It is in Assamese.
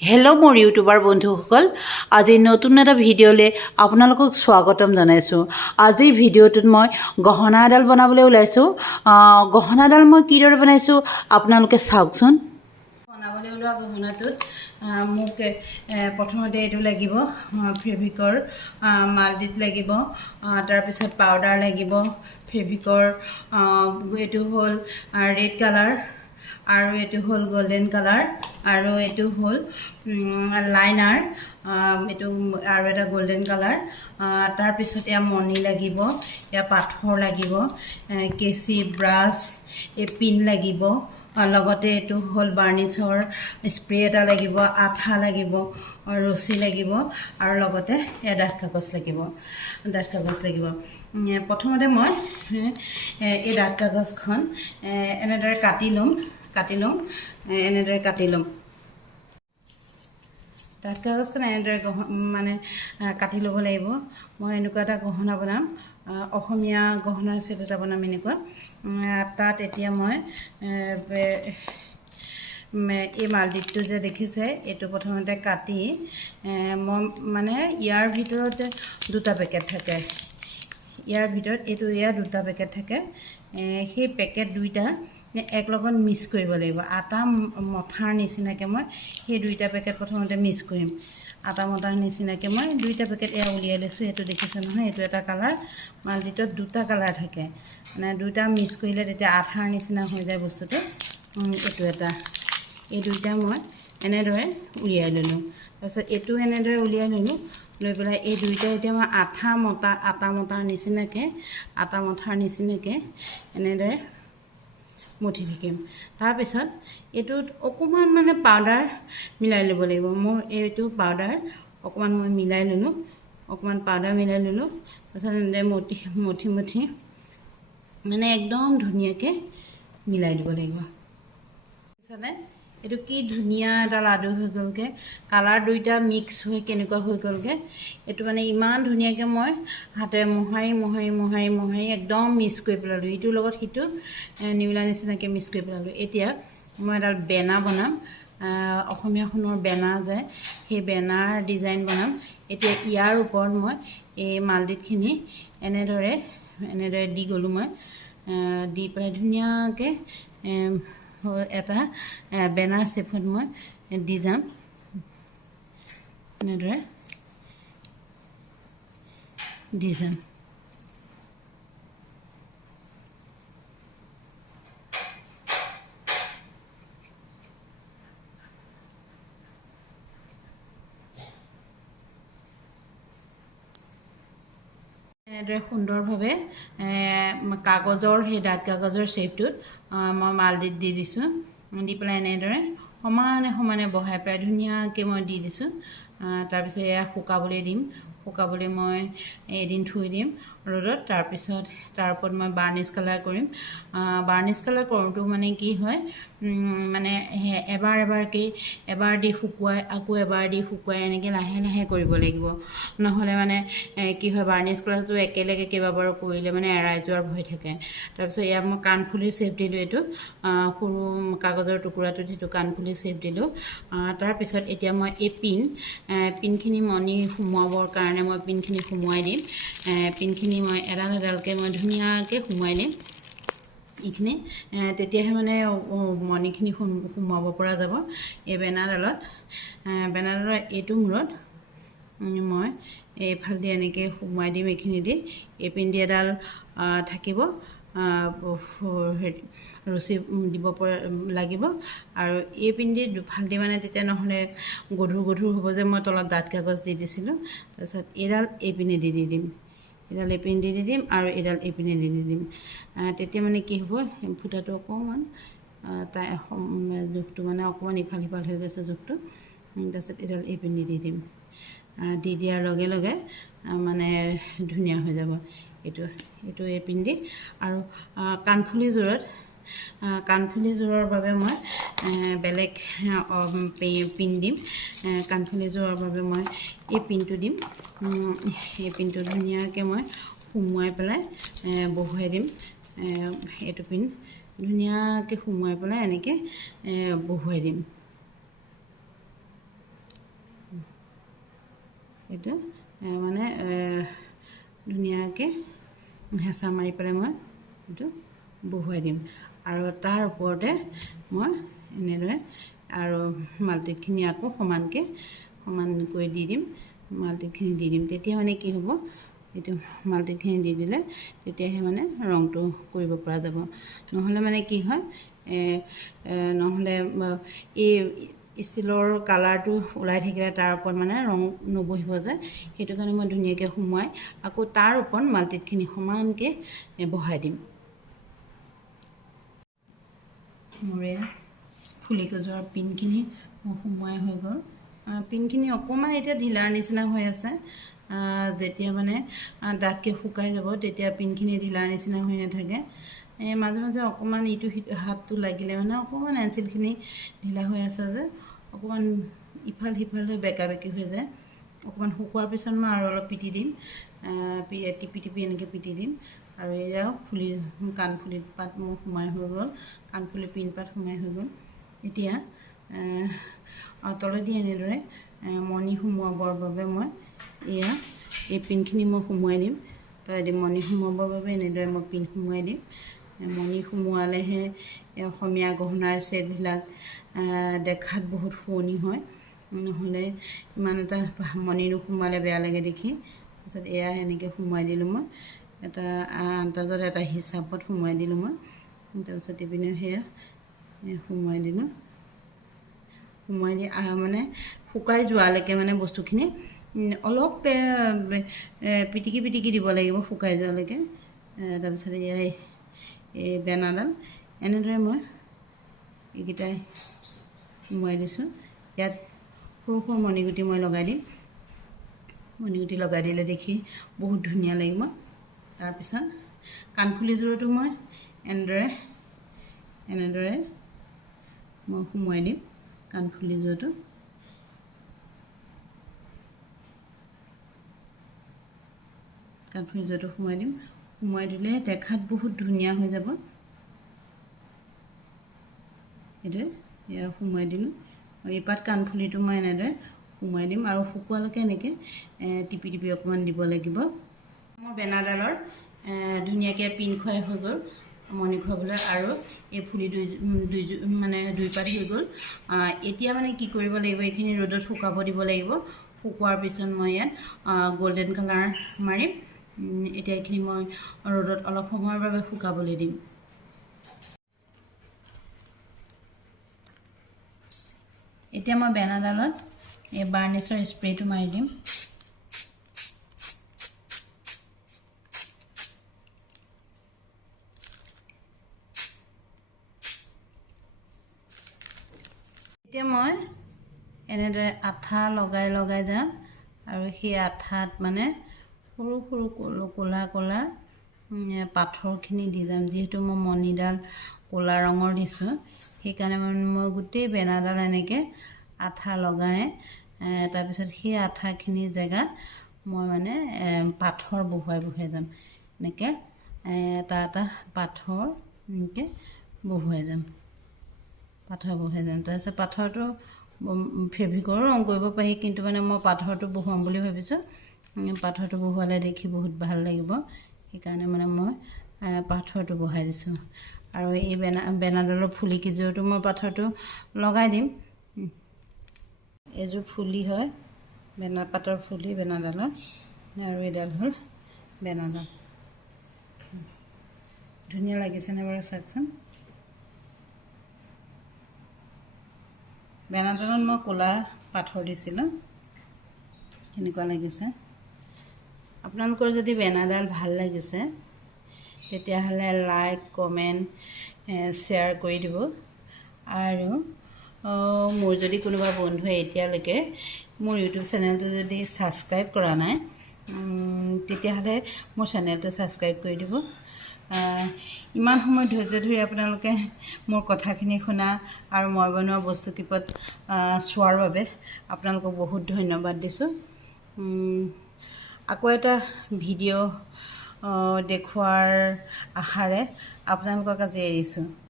হেল্ল' মোৰ ইউটিউবাৰ বন্ধুসকল, আজি নতুন এটা ভিডিঅ'লৈ আপোনালোকক স্বাগতম জনাইছোঁ। আজিৰ ভিডিঅ'টোত মই গহনা এডাল বনাবলৈ ওলাইছোঁ। গহনাডাল মই কিদৰে বনাইছোঁ আপোনালোকে চাওকচোন। বনাবলৈ ওলোৱা গহনাটোত মোক প্ৰথমতে এইটো লাগিব, ফেব্ৰিকৰ মাল্টিত লাগিব, তাৰপিছত পাউডাৰ লাগিব, ফেব্ৰিকৰ এইটো হ'ল ৰেড কালাৰ, আৰু এইটো হ'ল গোল্ডেন কালাৰ, আৰু এইটো হ'ল লাইনাৰ, এইটো আৰু এটা গোল্ডেন কালাৰ। তাৰপিছত এয়া মণি লাগিব, এয়া পাথৰ লাগিব, কেঁচি, ব্ৰাছ, এই পিন লাগিব, লগতে এইটো হ'ল বাৰ্নিছৰ স্প্ৰে এটা লাগিব, আঠা লাগিব, ৰছী লাগিব, আৰু লগতে এয়া ডাঠ কাগজ লাগিব। প্ৰথমতে মই এই ডাঠ কাগজখন এনেদৰে কাটি ল'ম। এনেদৰে কাটি ল'ম। ডাঠ কাগজখন এনেদৰে কাটি ল'ব লাগিব। মই এনেকুৱা এটা গহনা বনাম, অসমীয়া গহনাৰ ছেট এটা বনাম এনেকুৱা। তাত এতিয়া মই এই মাল্টিটো যে দেখিছে, এইটো প্ৰথমতে কাটি মই ইয়াৰ ভিতৰত দুটা পেকেট থাকে। ইয়াৰ ভিতৰত ইয়াৰ দুটা পেকেট থাকে। সেই পেকেট দুইটা এক লগত মিক্স কৰিব লাগিব। আটা মঠাৰ নিচিনাকৈ মই সেই দুইটা পেকেট প্ৰথমতে মিক্স কৰিম। আটা মঠাৰ নিচিনাকৈ মই দুইটা পেকেট উলিয়াই লৈছোঁ। এইটো দেখিছে নহয়, এইটো এটা কালাৰ। মাল্টিটোত দুটা কালাৰ থাকে, দুটা মিক্স কৰিলে তেতিয়া আঠাৰ নিচিনা হৈ যায় বস্তুটো। এইটো এটা, এই দুইটা মই এনেদৰে উলিয়াই ল'লোঁ। তাৰপিছত এইটো এনেদৰে উলিয়াই ল'লোঁ। লৈ পেলাই এই দুইটা এতিয়া মই আটা মঠাৰ নিচিনাকৈ এনেদৰে মঠি থাকিম। তাৰপিছত এইটোত অকণমান পাউডাৰ মিলাই ল'ব লাগিব। মোৰ এইটো পাউডাৰ অকণমান মই মিলাই ল'লোঁ। তাৰপিছত এনেদৰে মঠি একদম ধুনীয়াকৈ মিলাই দিব লাগিব। তাৰপিছতে এইটো কি ধুনীয়া এটা লাডু হৈ গ'লগৈ। কালাৰ দুইটা মিক্স হৈ কেনেকুৱা হৈ গ'লগৈ। এইটো ইমান ধুনীয়াকৈ মই হাতেৰে মোহাৰি একদম মিক্স কৰি পেলালোঁ। ইটোৰ লগত সিটো নিমিলা নিচিনাকৈ মিক্স কৰি পেলালোঁ। এতিয়া মই এডাল বেনা বনাম, অসমীয়া সোণৰ বেনা যায়, সেই বেনাৰ ডিজাইন বনাম। এতিয়া ইয়াৰ ওপৰত মই এই মাল্টিখিনি এনেদৰে দি গ'লোঁ। মই দি পেলাই ধুনীয়াকৈ এটা বেনাৰ শ্বেপত মই দি যাম। এনেদৰে দি যাম। এনেদৰে সুন্দৰভাৱে কাগজৰ সেই ডাঠ কাগজৰ শ্বেপটোত মই মাল্টিত দি দিছোঁ। দি পেলাই এনেদৰে সমানে বহাই পেলাই ধুনীয়াকৈ মই দি দিছোঁ। তাৰপিছত এয়া শুকাবলৈ মই এদিন থৈ দিম ৰ'দত। তাৰপিছত তাৰ ওপৰত মই বাৰ্নিছ কালাৰ কৰিম। বাৰ্নিছ কালাৰ কৰোঁতো কি হয়, এবাৰ দি শুকুৱাই আকৌ এবাৰ দি শুকুৱাই এনেকৈ লাহে কৰিব লাগিব। নহ'লে কি হয়, বাৰ্নিছ কালাৰটো একেলগে কেইবাবাৰো কৰিলে এৰাই যোৱাৰ ভয় থাকে। তাৰপিছত ইয়াত মই কাণফুলিৰ শ্বেপ দিলোঁ। এইটো সৰু কাগজৰ টুকুৰাটোত সেইটো কাণফুলিৰ শ্বেপ দিলোঁ। তাৰপিছত এতিয়া মই এই পিনখিনি মণি সোমোৱাবৰ কাৰণে মই পিনখিনি সোমোৱাই দিম। পিনখিনি মই এডালকৈ মই ধুনীয়াকৈ সোমোৱাই দিম। এইখিনি তেতিয়াহে মণিখিনি সোমোৱাব পৰা যাব। এই বেনাৰডালত এইটো মূৰত মই এইফালেদি এনেকৈ সোমোৱাই দিম। এইখিনি দি এই পিন্ধি এডাল থাকিব, ৰছী দিব পৰা লাগিব। আৰু এই পিন্ধি দুফালেদি তেতিয়া নহ'লে গধুৰ হ'ব যে, মই তলত ডাঠ কাগজ দি দিছিলোঁ। তাৰপিছত এইডাল এইপিনে দি দিম, এডাল এইপিনে দি দিম, আৰু এডাল এইপিনে দি দিম। তেতিয়া কি হ'ব, ফুটাটো অকণমান জোখটো অকণমান ইফাল সিফাল হৈ গৈছে জোখটো। তাৰপিছত এডাল এইপিনে দি দিম। দি দিয়াৰ লগে লগে ধুনীয়া হৈ যাব। এইটো এইপিন দি। আৰু কাণফুলিযোৰৰ বাবে মই বেলেগ পিন দিম। কাণফুলিযোৰৰ বাবে মই এই পিনটো দিম। এই পিনটো ধুনীয়াকৈ মই সুমুৱাই পেলাই বহুৱাই দিম। এইটো পিন ধুনীয়াকৈ সুমুৱাই পেলাই এনেকৈ বহুৱাই দিম। এইটো মানে ধুনীয়াকৈ হেঁচা মাৰি পেলাই মই এইটো বহুৱাই দিম আৰু তাৰ ওপৰতে মই এনেদৰে আৰু মাল্টিখিনি আকৌ সমান কৰি দি দিম মাল্টিখিনি দি দিম তেতিয়া মানে কি হ'ব এইটো মাল্টিখিনি দি দিলে তেতিয়াহে মানে ৰংটো কৰিব পৰা যাব নহ'লে মানে কি হয় নহ'লে এই ষ্টিলৰ কালাৰটো ওলাই থাকিলে তাৰ ওপৰত মানে ৰং নবহিব যায় সেইটো কাৰণে মই ধুনীয়াকৈ সুমুৱাই আকৌ তাৰ ওপৰত মাল্টিখিনি সমানকৈ বহাই দিম মোৰে ফুলি গজৰ পিনখিনি সুমুৱাই হৈ গ'ল পিনখিনি অকণমান এতিয়া ঢিলাৰ নিচিনা হৈ আছে যেতিয়া মানে ডাঠকৈ শুকাই যাব তেতিয়া পিনখিনি ঢিলাৰ নিচিনা হৈ নাথাকে মাজে মাজে অকণমান ইটো হাতটো লাগিলে মানে অকণমান এনচিলখিনি ঢিলা হৈ আছে যে অকণমান ইফাল সিফাল হৈ বেকা বেকি হৈ যায় অকণমান শুকোৱাৰ পিছত মই আৰু অলপ পিটি দিম টিপি এনেকৈ পিটি দিম আৰু এয়াও ফুলি কাণফুলি পাত মোৰ সোমাই হৈ গ'ল কাণফুলি পিন পাত সোমাই হৈ গ'ল এতিয়া তলেদি এনেদৰে মণি সোমোৱাবৰ বাবে মই এয়া এই পিনখিনি মই সোমোৱাই দিম তলেদি মণি সোমোৱাবৰ বাবে এনেদৰে মই পিন সোমোৱাই দিম মণি সোমোৱালেহে অসমীয়া গহনাৰ ছেটবিলাক দেখাত বহুত শুৱনি হয় নহ'লে ইমান এটা মণি নোসোমালে বেয়া লাগে দেখি তাৰপিছত এয়া এনেকৈ সোমোৱাই দিলোঁ মই এটা আন্দাজত এটা হিচাপত সোমোৱাই দিলোঁ মই তাৰপিছত ইপিনে সেয়া সোমোৱাই দিলোঁ সোমোৱাই দি মানে শুকাই যোৱালৈকে মানে বস্তুখিনি অলপ পিটিকি দিব লাগিব শুকাই যোৱালৈকে তাৰপিছত এই বেনাডাল এনেদৰে মই এইকেইটাই সোমোৱাই দিছোঁ ইয়াত সৰু সৰু মণিগুটি মই লগাই দিম মণিগুটি লগাই দিলে দেখি বহুত ধুনীয়া লাগিব তাৰপিছত কাণফুলিযোৰতো মই এনেদৰে মই সোমোৱাই দিম কাণফুলিযোৰটো সোমোৱাই দিম সোমোৱাই দিলে দেখাত বহুত ধুনীয়া হৈ যাব এইটোৱে এয়া সোমোৱাই দিলোঁ এই পাত কাণফুলিটো মই এনেদৰে সোমোৱাই দিম আৰু শুকোৱালৈকে এনেকৈ টিপি অকণমান দিব লাগিব মোৰ বেনাডালৰ ধুনীয়াকৈ পিন খুৱাই হৈ গ'ল মণি খুৱাবলৈ আৰু এই ফুলি দুই পাত হৈ গ'ল এতিয়া মানে কি কৰিব লাগিব এইখিনি ৰ'দত শুকাব দিব লাগিব শুকোৱাৰ পিছত মই ইয়াত গল্ডেন কালাৰ মাৰিম এতিয়া এইখিনি মই ৰ'দত অলপ সময়ৰ বাবে শুকাবলৈ দিম এতিয়া মই বেনাডালত এই বাৰ্নিছৰ স্প্ৰেটো মাৰি দিম এতিয়া মই এনেদৰে আঠা লগাই যাম আৰু সেই আঠাত মানে সৰু সৰু ক'লা পাথৰখিনি দি যাম যিহেতু মই মণিডাল ক'লা ৰঙৰ দিছোঁ সেইকাৰণে মানে মই গোটেই বেনাডাল এনেকৈ আঠা লগাই তাৰপিছত সেই আঠাখিনি জেগাত মই মানে পাথৰ বহুৱাই যাম এনেকৈ এটা পাথৰ এনেকৈ বহুৱাই যাম তাৰপিছত পাথৰটো ফেব্ৰিকৰো ৰং কৰিব পাৰি কিন্তু মানে মই পাথৰটো বহুৱাম বুলি ভাবিছোঁ পাথৰটো বহুৱালে দেখি বহুত ভাল লাগিব সেইকাৰণে মানে মই পাথৰটো বহাই দিছোঁ আৰু এই বেনাডালৰ ফুলি কেইযোৰতো মই পাথৰটো লগাই দিম এযোৰ ফুলি হয় পাতৰ ফুলি বেনাডালৰ আৰু এডাল হ'ল বেনাডাল ধুনীয়া লাগিছেনে বাৰু চাওকচোন বেনাডালত মই ক'লা পাথৰ দিছিলোঁ কেনেকুৱা লাগিছে আপোনালোকৰ যদি বেনাডাল ভাল লাগিছে তেতিয়াহ'লে লাইক কমেণ্ট শ্বেয়াৰ কৰি দিব আৰু মোৰ যদি কোনোবা বন্ধুৱে এতিয়ালৈকে মোৰ ইউটিউব চেনেলটো যদি ছাবস্ক্ৰাইব কৰা নাই তেতিয়াহ'লে মোৰ চেনেলটো ছাবস্ক্ৰাইব কৰি দিব ইমান সময় ধৈৰ্য ধৰি আপোনালোকে মোৰ কথাখিনি শুনা আৰু মই বনোৱা বস্তুকেইপদ চোৱাৰ বাবে আপোনালোকক বহুত ধন্যবাদ দিছোঁ আকৌ এটা ভিডিঅ' দেখুৱাৰ আশাৰে আপোনালোকক আজি এৰিছোঁ